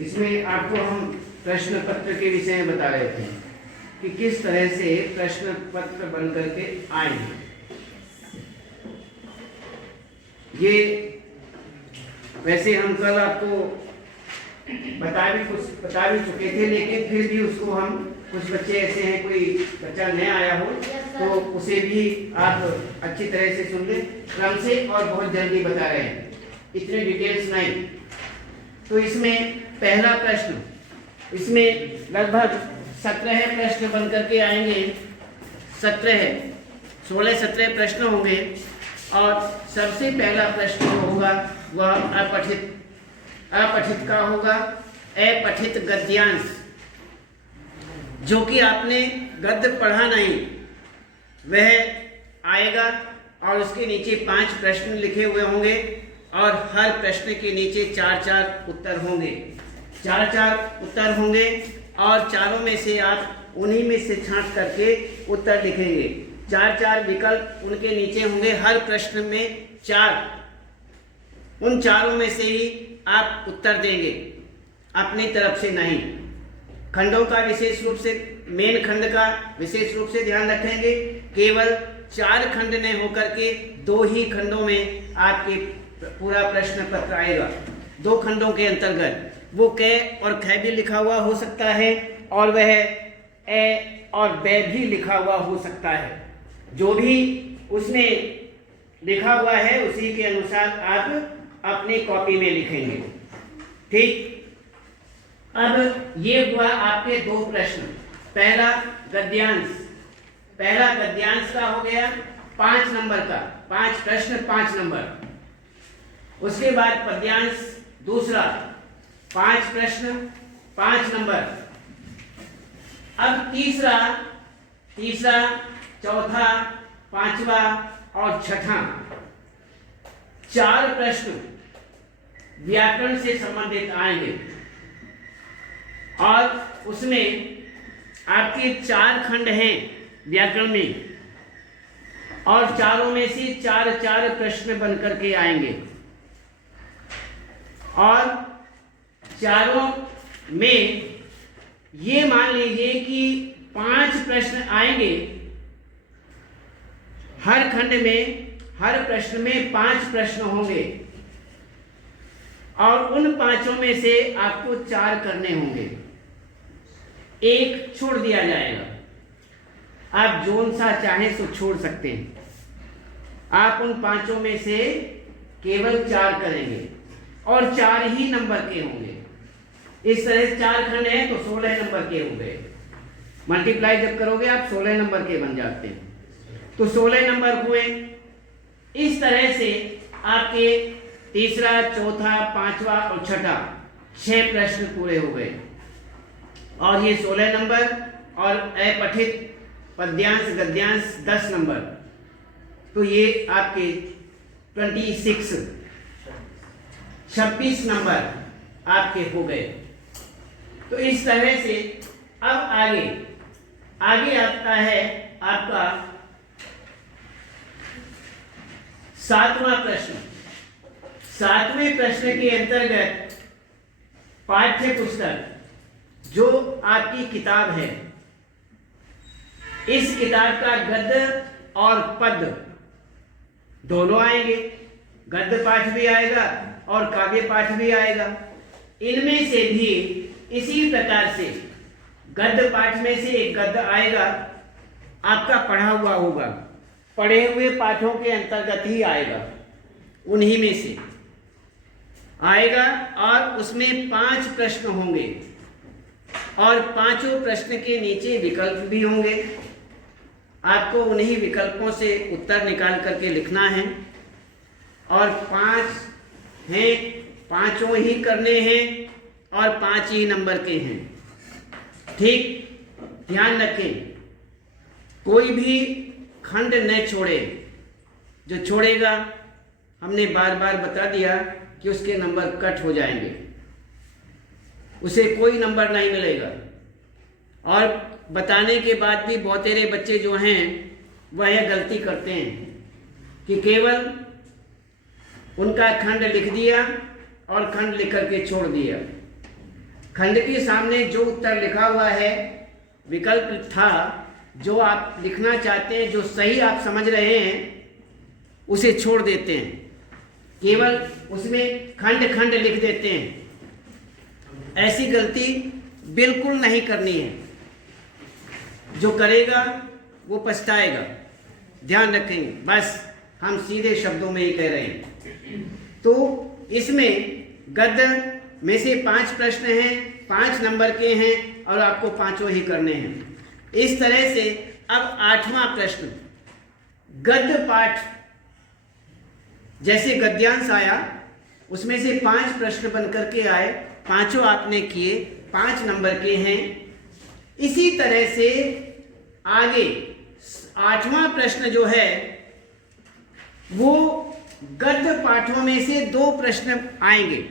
इसमें आपको हम प्रश्न पत्र के विषय में बता रहे थे कि किस तरह से प्रश्न पत्र बन करके आएंगे। ये वैसे हम कल आपको बता भी चुके थे, लेकिन फिर भी उसको हम कुछ बच्चे ऐसे हैं, कोई बच्चा नया आया हो तो उसे भी आप अच्छी तरह से सुन लें क्रम से, और बहुत जल्दी बता रहे हैं, इतने डिटेल्स नहीं। तो इसमें पहला प्रश्न, इसमें लगभग 17 प्रश्न बन करके आएंगे। 16-17 प्रश्न होंगे, और सबसे पहला प्रश्न होगा वह अपठित का होगा, अपठित गद्यांश, जो कि आपने गद्य पढ़ा नहीं वह आएगा, और उसके नीचे 5 प्रश्न लिखे हुए होंगे, और हर प्रश्न के नीचे 4-4 उत्तर होंगे। 4-4 उत्तर होंगे, और चारों में से आप उन्हीं में से छांट करके उत्तर लिखेंगे। 4-4 विकल्प उनके नीचे होंगे, हर प्रश्न में 4, उन चारों में से ही आप उत्तर देंगे, अपनी तरफ से नहीं। खंडों का विशेष रूप से, मेन खंड का विशेष रूप से ध्यान रखेंगे। केवल 4 खंड ने होकर के 2 ही खंडों में आपके पूरा प्रश्न पत्र आएगा। 2 खंडों के अंतर्गत वो क और ख भी लिखा हुआ हो सकता है, और वह ए और ब भी लिखा हुआ हो सकता है। जो भी उसमें लिखा हुआ है उसी के अनुसार आप अपनी कॉपी में लिखेंगे। ठीक, अब ये हुआ आपके 2 प्रश्न। पहला गद्यांश का हो गया 5 नंबर का, 5 प्रश्न 5 नंबर। उसके बाद पद्यांश दूसरा, 5 प्रश्न 5 नंबर। अब तीसरा, चौथा, 5वां और 6ठा 4 प्रश्न व्याकरण से संबंधित आएंगे, और उसमें आपके 4 खंड हैं व्याकरण में, और चारों में से 4-4 प्रश्न बन करके आएंगे, और चारों में ये मान लीजिए कि 5 प्रश्न आएंगे। हर खंड में, हर प्रश्न में 5 प्रश्न होंगे, और उन 5 में से आपको 4 करने होंगे, 1 छोड़ दिया जाएगा। आप जोन सा चाहें तो छोड़ सकते हैं। आप उन 5 में से केवल 4 करेंगे, और 4 ही नंबर के होंगे। इस तरह से 4 खंड हैं तो 16 नंबर के हो गए। मल्टीप्लाई जब करोगे आप 16 नंबर के बन जाते हैं, तो 16 नंबर हुए। इस तरह से आपके तीसरा, चौथा, 5वां और 6ठा 6 प्रश्न पूरे हो गए, और ये 16 नंबर, और अपठित पद्यांश गद्यांश 10 नंबर। तो ये आपके 26 नंबर आपके हो गए। तो इस तरह से अब आगे आता है आपका 7वां प्रश्न। 7वें प्रश्न के अंतर्गत पाठ्य पुस्तक जो आपकी किताब है, इस किताब का गद्य और पद्य दोनों आएंगे। गद्य पाठ भी आएगा और काव्य पाठ भी आएगा। इनमें से भी इसी प्रकार से गद्य पाठ में से एक गद्य आएगा, आपका पढ़ा हुआ होगा, पढ़े हुए पाठों के अंतर्गत ही आएगा, उन्हीं में से आएगा, और उसमें 5 प्रश्न होंगे, और 5 प्रश्न के नीचे विकल्प भी होंगे। आपको उन्हीं विकल्पों से उत्तर निकाल करके लिखना है, और 5 हैं, 5 ही करने हैं, और 5 ही नंबर के हैं। ठीक, ध्यान रखें, कोई भी खंड न छोड़े। जो छोड़ेगा, हमने बार बार बता दिया कि उसके नंबर कट हो जाएंगे, उसे कोई नंबर नहीं मिलेगा। और बताने के बाद भी बहुतेरे बच्चे जो हैं वह यह गलती करते हैं कि केवल उनका खंड लिख दिया और खंड लिख करके छोड़ दिया। खंड के सामने जो उत्तर लिखा हुआ है, विकल्प था जो आप लिखना चाहते हैं, जो सही आप समझ रहे हैं, उसे छोड़ देते हैं, केवल उसमें खंड खंड लिख देते हैं। ऐसी गलती बिल्कुल नहीं करनी है, जो करेगा वो पछताएगा, ध्यान रखेंगे। बस हम सीधे शब्दों में ही कह रहे हैं। तो इसमें गद्य में से 5 प्रश्न हैं, 5 नंबर के हैं और आपको 5 ही करने हैं। इस तरह से अब 8वां प्रश्न, गद्य पाठ, जैसे गद्यांश आया उसमें से 5 प्रश्न बनकर के आए, 5 आपने किए, 5 नंबर के हैं। इसी तरह से आगे 8वां प्रश्न जो है वो गद्य पाठों में से 2 प्रश्न आएंगे।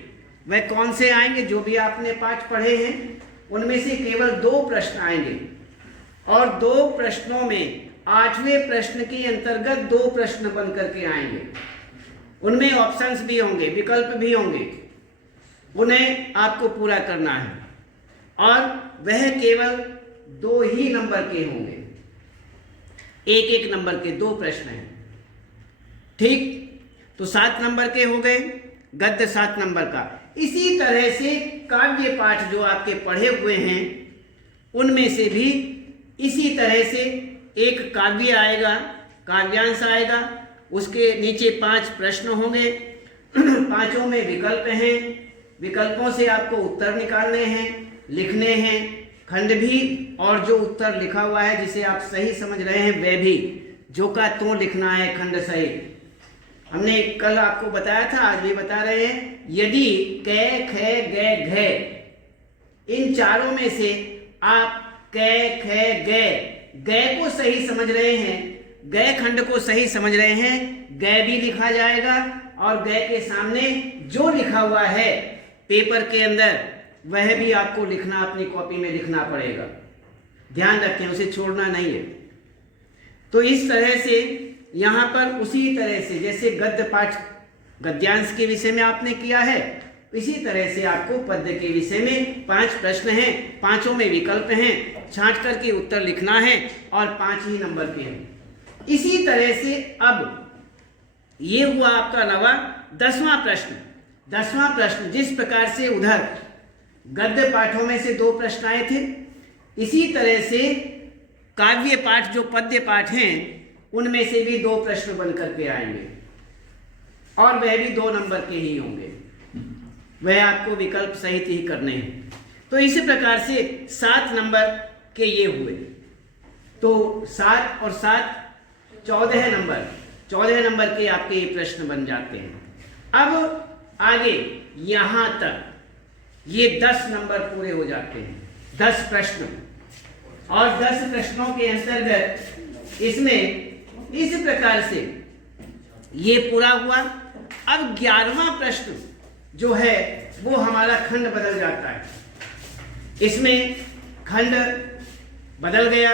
वह कौन से आएंगे? जो भी आपने पाठ पढ़े हैं उनमें से केवल 2 प्रश्न आएंगे, और 2 प्रश्नों में 8वें प्रश्न के अंतर्गत 2 प्रश्न बनकर के आएंगे। उनमें ऑप्शंस भी होंगे, विकल्प भी होंगे, उन्हें आपको पूरा करना है, और वह केवल 2 ही नंबर के होंगे। 1-1 नंबर के 2 प्रश्न हैं, ठीक। तो 7 नंबर के हो गए, गद्य 7 नंबर का। इसी तरह से काव्य पाठ जो आपके पढ़े हुए हैं उनमें से भी इसी तरह से एक काव्य आएगा, काव्यांश आएगा, उसके नीचे 5 प्रश्न होंगे, 5 में विकल्प हैं, विकल्पों से आपको उत्तर निकालने हैं, लिखने हैं, खंड भी, और जो उत्तर लिखा हुआ है जिसे आप सही समझ रहे हैं वह भी, जो का तो लिखना है खंड सहित। हमने कल आपको बताया था, आज भी बता रहे हैं, यदि कै ख गै घै इन 4 में से आप कै ख गै को सही समझ रहे हैं, गै खंड को सही समझ रहे हैं, गै भी लिखा जाएगा, और गै के सामने जो लिखा हुआ है पेपर के अंदर वह भी आपको लिखना, अपनी कॉपी में लिखना पड़ेगा। ध्यान रखें, उसे छोड़ना नहीं है। तो इस तरह से यहाँ पर उसी तरह से जैसे गद्य पाठ गद्यांश के विषय में आपने किया है, इसी तरह से आपको पद्य के विषय में 5 प्रश्न हैं, 5 में विकल्प हैं, छांट करके उत्तर लिखना है, और 5 ही नंबर के हैं। इसी तरह से अब ये हुआ आपका 10वां प्रश्न। 10वां प्रश्न, जिस प्रकार से उधर गद्य पाठों में से 2 प्रश्न आए थे, इसी तरह से काव्य पाठ जो पद्य पाठ हैं उनमें से भी 2 प्रश्न बनकर के आएंगे, और वह भी 2 नंबर के ही होंगे, वह आपको विकल्प सहित ही करने हैं। तो इसी प्रकार से 7 नंबर के ये हुए। तो 7 और 7 14 नंबर, 14 नंबर के आपके ये प्रश्न बन जाते हैं। अब आगे यहां तक ये 10 नंबर पूरे हो जाते हैं, 10 प्रश्न, और 10 प्रश्नों के अंतर्गत इसमें इस प्रकार से ये पूरा हुआ। अब 11वां प्रश्न जो है वो हमारा खंड बदल जाता है। इसमें खंड बदल गया,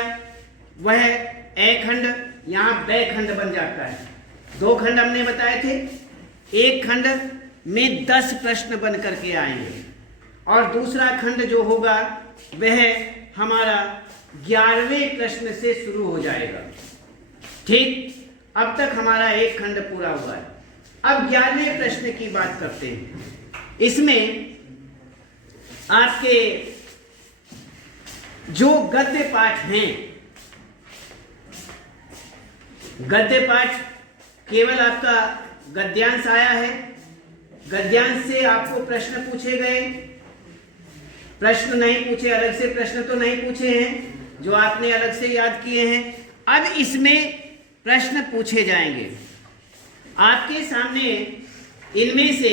वह ए खंड यहाँ ब खंड बन जाता है। 2 खंड हमने बताए थे, एक खंड में 10 प्रश्न बन करके आएंगे, और दूसरा खंड जो होगा वह हमारा 11वें प्रश्न से शुरू हो जाएगा, ठीक। अब तक हमारा एक खंड पूरा हुआ है। अब 11वें प्रश्न की बात करते हैं। इसमें आपके जो गद्य पाठ हैं, गद्य पाठ केवल आपका गद्यांश आया है, गद्यांश से आपको प्रश्न पूछे गए, प्रश्न नहीं पूछे, अलग से प्रश्न तो नहीं पूछे हैं जो आपने अलग से याद किए हैं। अब इसमें प्रश्न पूछे जाएंगे आपके सामने। इनमें से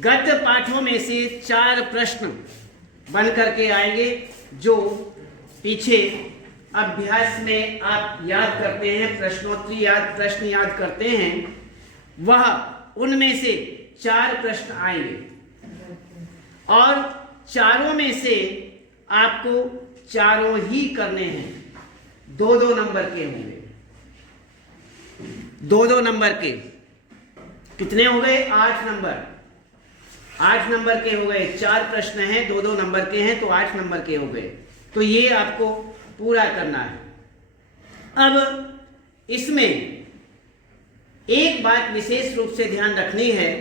गद्य पाठों में से 4 प्रश्न बन करके आएंगे, जो पीछे अभ्यास में आप याद करते हैं, प्रश्नोत्तरी प्रश्न याद करते हैं, वह उनमें से 4 प्रश्न आएंगे, और चारों में से आपको चारों ही करने हैं। 2-2 नंबर के होंगे, 2-2 नंबर के। कितने हो गए? 8 नंबर। 8 नंबर के हो गए, 4 प्रश्न हैं, 2-2 नंबर के हैं, तो 8 नंबर के हो गए। तो ये आपको पूरा करना है। अब इसमें एक बात विशेष रूप से ध्यान रखनी है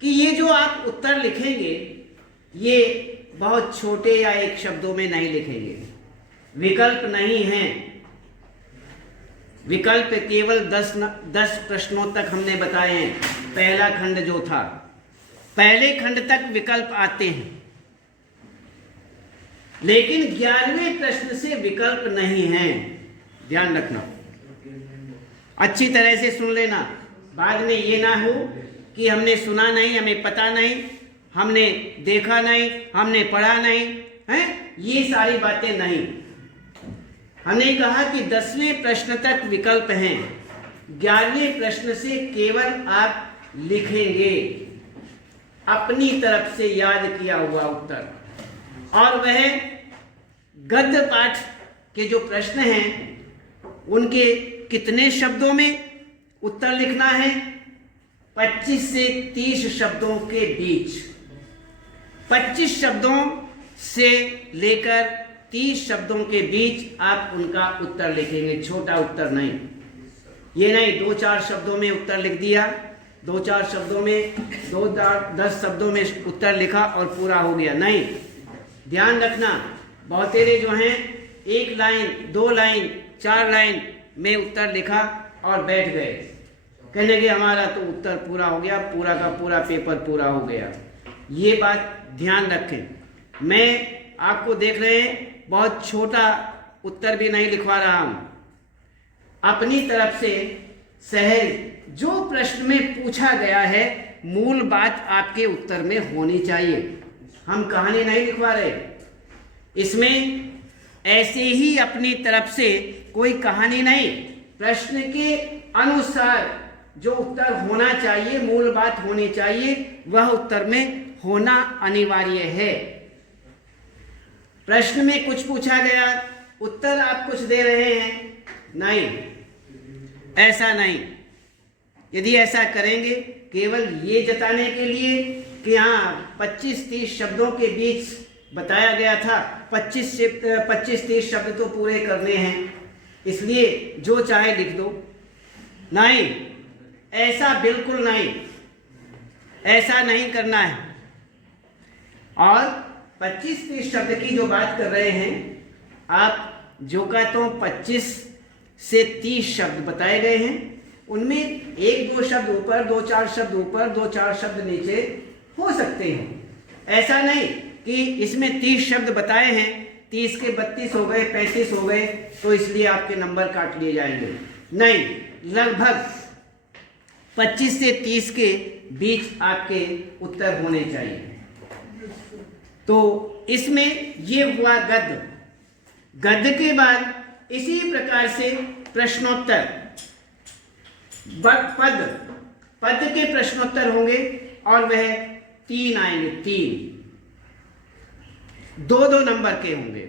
कि ये जो आप उत्तर लिखेंगे ये बहुत छोटे या एक शब्दों में नहीं लिखेंगे, विकल्प नहीं है। विकल्प केवल 10 प्रश्नों तक हमने बताए हैं। पहला खंड जो था, पहले खंड तक विकल्प आते हैं, लेकिन 11वें प्रश्न से विकल्प नहीं है। ध्यान रखना, अच्छी तरह से सुन लेना। बाद में ये ना हो कि हमने सुना नहीं, हमें पता नहीं, हमने देखा नहीं, हमने पढ़ा नहीं है, ये सारी बातें नहीं। हमने कहा कि 10वें प्रश्न तक विकल्प हैं, 11वें प्रश्न से केवल आप लिखेंगे अपनी तरफ से याद किया हुआ उत्तर। और वह गद्य पाठ के जो प्रश्न हैं उनके कितने शब्दों में उत्तर लिखना है? 25 से 30 शब्दों के बीच। 25 शब्दों से लेकर 30 शब्दों के बीच आप उनका उत्तर लिखेंगे, छोटा उत्तर नहीं। ये नहीं 2-4 शब्दों में उत्तर लिख दिया, 2-4 शब्दों में 10 शब्दों में उत्तर लिखा और पूरा हो गया, नहीं। ध्यान रखना, बहुतेरे जो हैं 1 लाइन, 2 लाइन, 4 लाइन में उत्तर लिखा और बैठ गए, कहने के हमारा तो उत्तर पूरा हो गया, पूरा का पूरा पेपर पूरा हो गया। ये बात ध्यान रखें। मैं आपको देख रहे हैं बहुत छोटा उत्तर भी नहीं लिखवा रहा हूं, अपनी तरफ से सहज जो प्रश्न में पूछा गया है मूल बात आपके उत्तर में होनी चाहिए। हम कहानी नहीं लिखवा रहे, इसमें ऐसे ही अपनी तरफ से कोई कहानी नहीं, प्रश्न के अनुसार जो उत्तर होना चाहिए, मूल बात होनी चाहिए, वह उत्तर में होना अनिवार्य है। प्रश्न में कुछ पूछा गया, उत्तर आप कुछ दे रहे हैं, नहीं, ऐसा नहीं। यदि ऐसा करेंगे केवल ये जताने के लिए कि हाँ 25-30 शब्दों के बीच बताया गया था, 25-30 शब्द तो पूरे करने हैं, इसलिए जो चाहे लिख दो, नहीं, ऐसा बिल्कुल नहीं, ऐसा नहीं करना है। और 25-30 शब्द की जो बात कर रहे हैं आप, जो का तो 25 से 30 शब्द बताए गए हैं, उनमें 1-2 शब्द ऊपर, 2-4 शब्द ऊपर, 2-4 शब्द नीचे हो सकते हैं। ऐसा नहीं कि इसमें 30 शब्द बताए हैं, 30 के 32 हो गए, 35 हो गए, तो इसलिए आपके नंबर काट लिए जाएंगे, नहीं। लगभग 25 से 30 के बीच आपके उत्तर होने चाहिए। तो इसमें ये हुआ गद्य। गद्य के बाद इसी प्रकार से प्रश्नोत्तर, पद के प्रश्नोत्तर होंगे और वह 3 आएंगे, 3 2-2 नंबर के होंगे।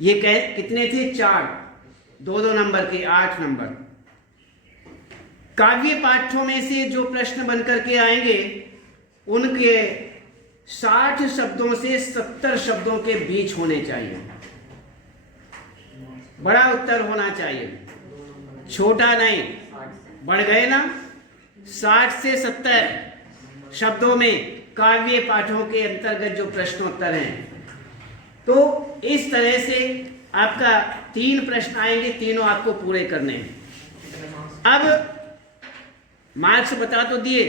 ये कितने थे? 4, 2-2 नंबर के 8 नंबर। काव्य पाठों में से जो प्रश्न बनकर के आएंगे उनके 60 शब्दों से 70 शब्दों के बीच होने चाहिए, बड़ा उत्तर होना चाहिए, छोटा नहीं। बढ़ गए ना, 60 से 70 शब्दों में काव्य पाठों के अंतर्गत जो प्रश्नोत्तर हैं। तो इस तरह से आपका 3 प्रश्न आएंगे, तीनों आपको पूरे करने हैं। अब मार्क्स बता तो दिए,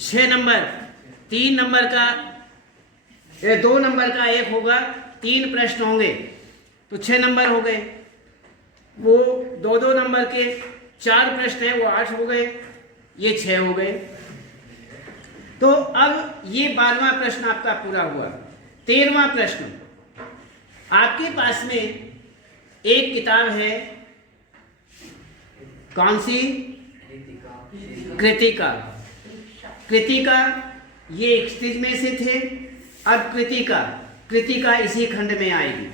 6 नंबर, 3 नंबर का 2 नंबर का 1 होगा, 3 प्रश्न होंगे तो 6 नंबर हो गए। वो 2-2 नंबर के 4 प्रश्न हैं, वो 8 हो गए, ये 6 हो गए। तो अब ये 12वां प्रश्न आपका पूरा हुआ। 13वां प्रश्न, आपके पास में एक किताब है, कौन सी? कृतिका। कृतिका ये एक स्टेज में से थे, अब कृतिका इसी खंड में आएगी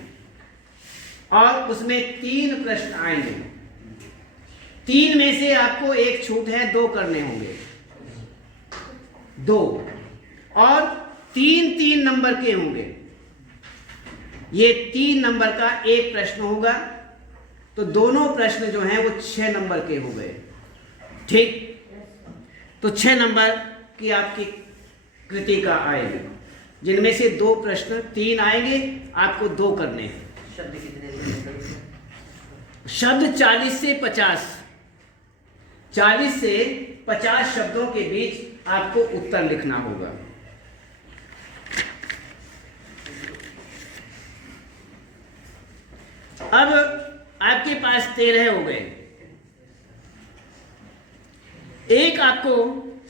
और उसमें 3 प्रश्न आएंगे। 3 में से आपको एक छूट है, 2 करने होंगे, 2। और 3-3 नंबर के होंगे। ये 3 नंबर का एक प्रश्न होगा, तो दोनों प्रश्न जो हैं वो 6 नंबर के हो गए। ठीक, तो 6 नंबर की आपकी कृतिका आएगी, जिनमें से 2 प्रश्न 3 आएंगे, आपको 2 करने हैं। शब्द कितने? शब्द 40 से 50, 40 से 50 शब्दों के बीच आपको उत्तर लिखना होगा। अब आपके पास 13 हो गए। एक आपको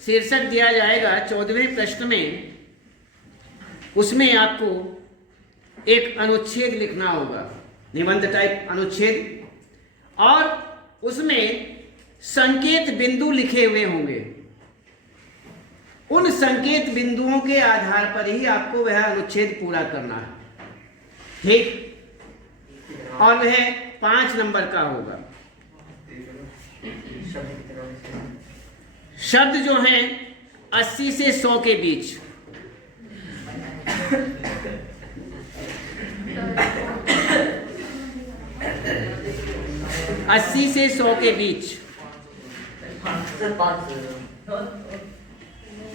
शीर्षक दिया जाएगा 14वें प्रश्न में, उसमें आपको एक अनुच्छेद लिखना होगा, निबंध टाइप अनुच्छेद, और उसमें संकेत बिंदु लिखे हुए होंगे। उन संकेत बिंदुओं के आधार पर ही आपको वह अनुच्छेद पूरा करना है। ठीक, और वह 5 नंबर का होगा। शब्द जो हैं 80 से 100 के बीच। अस्सी से 100 के बीच।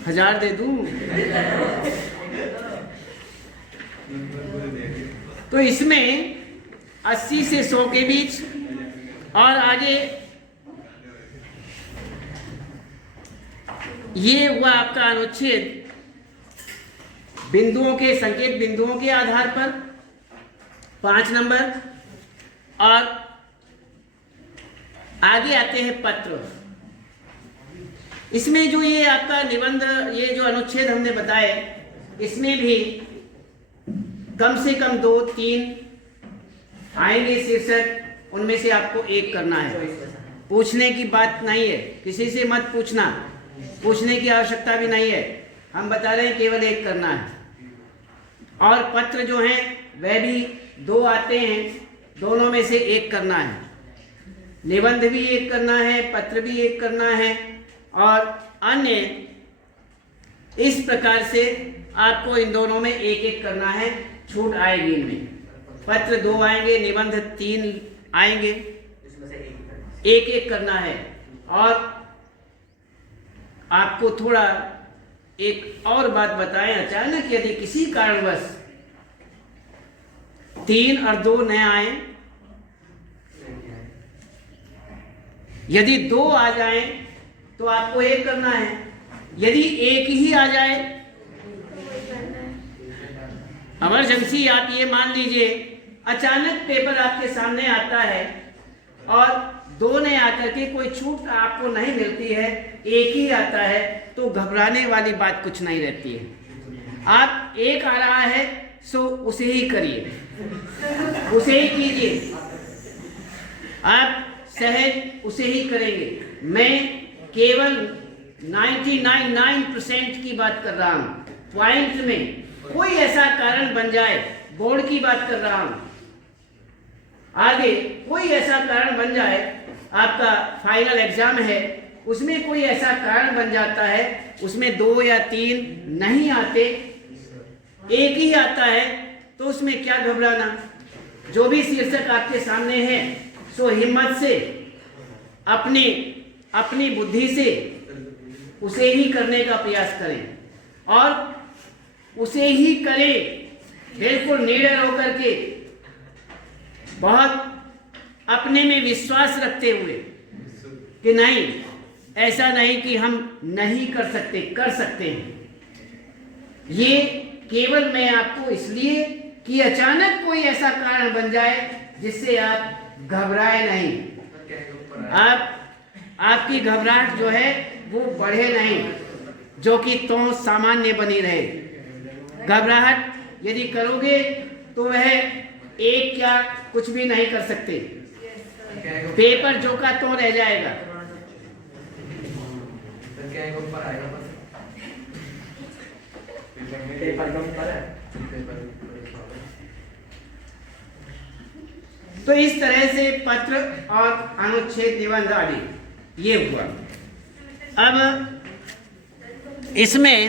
1000 दे दूं? तो इसमें 80 से 100 के बीच, और आगे ये हुआ आपका अनुच्छेद बिंदुओं के, संकेत बिंदुओं के आधार पर 5 नंबर। और आगे आते हैं पत्र। इसमें जो ये आपका निबंध, ये जो अनुच्छेद हमने बताए, इसमें भी कम से कम 2-3 आएंगे शीर्षक, उनमें से आपको एक करना है। पूछने की बात नहीं है, किसी से मत पूछना, पूछने की आवश्यकता भी नहीं है, हम बता रहे हैं केवल एक करना है। और पत्र जो हैं वह भी 2 आते हैं, दोनों में से एक करना है। निबंध भी एक करना है, पत्र भी एक करना है, और अन्य इस प्रकार से आपको इन दोनों में एक एक करना है, छूट आएगी इनमें। पत्र 2 आएंगे, निबंध 3 आएंगे, एक एक करना है। और आपको थोड़ा एक और बात बताएं, अचानक यदि किसी कारणवश 3 और 2 न आए, यदि 2 आ जाए तो आपको एक करना है, यदि एक ही आ जाए, इमरजेंसी आप ये मान लीजिए अचानक पेपर आपके सामने आता है और 2 ने आकर के कोई छूट आपको नहीं मिलती है, एक ही आता है, तो घबराने वाली बात कुछ नहीं रहती है। आप एक आ रहा है सो उसे ही करिए, उसे ही कीजिए, आप सहज उसे ही करेंगे। मैं केवल 99% की बात कर रहा हूँ, पॉइंट में कोई ऐसा कारण बन जाए, बोर्ड की बात कर रहा हूँ, आगे कोई ऐसा कारण बन जाए, आपका फाइनल एग्जाम है, उसमें कोई ऐसा कारण बन जाता है, उसमें 2 या 3 नहीं आते, एक ही आता है, तो उसमें क्या घबराना। जो भी शीर्षक आपके सामने है सो हिम्मत से, अपनी बुद्धि से उसे ही करने का प्रयास करें, और उसे ही करें बिल्कुल निडर होकर के, बहुत अपने में विश्वास रखते हुए कि नहीं, ऐसा नहीं कि हम नहीं कर सकते, कर सकते हैं। ये केवल मैं आपको इसलिए कि अचानक कोई ऐसा कारण बन जाए जिससे आप घबराए नहीं, आपकी घबराहट जो है वो बढ़े नहीं, जो कि तो सामान्य बनी रहे। घबराहट यदि करोगे तो वह एक क्या कुछ भी नहीं कर सकते, पेपर जो का तो रह जाएगा। तो इस तरह से पत्र और अनुच्छेद, निबंध आदि ये हुआ। अब इसमें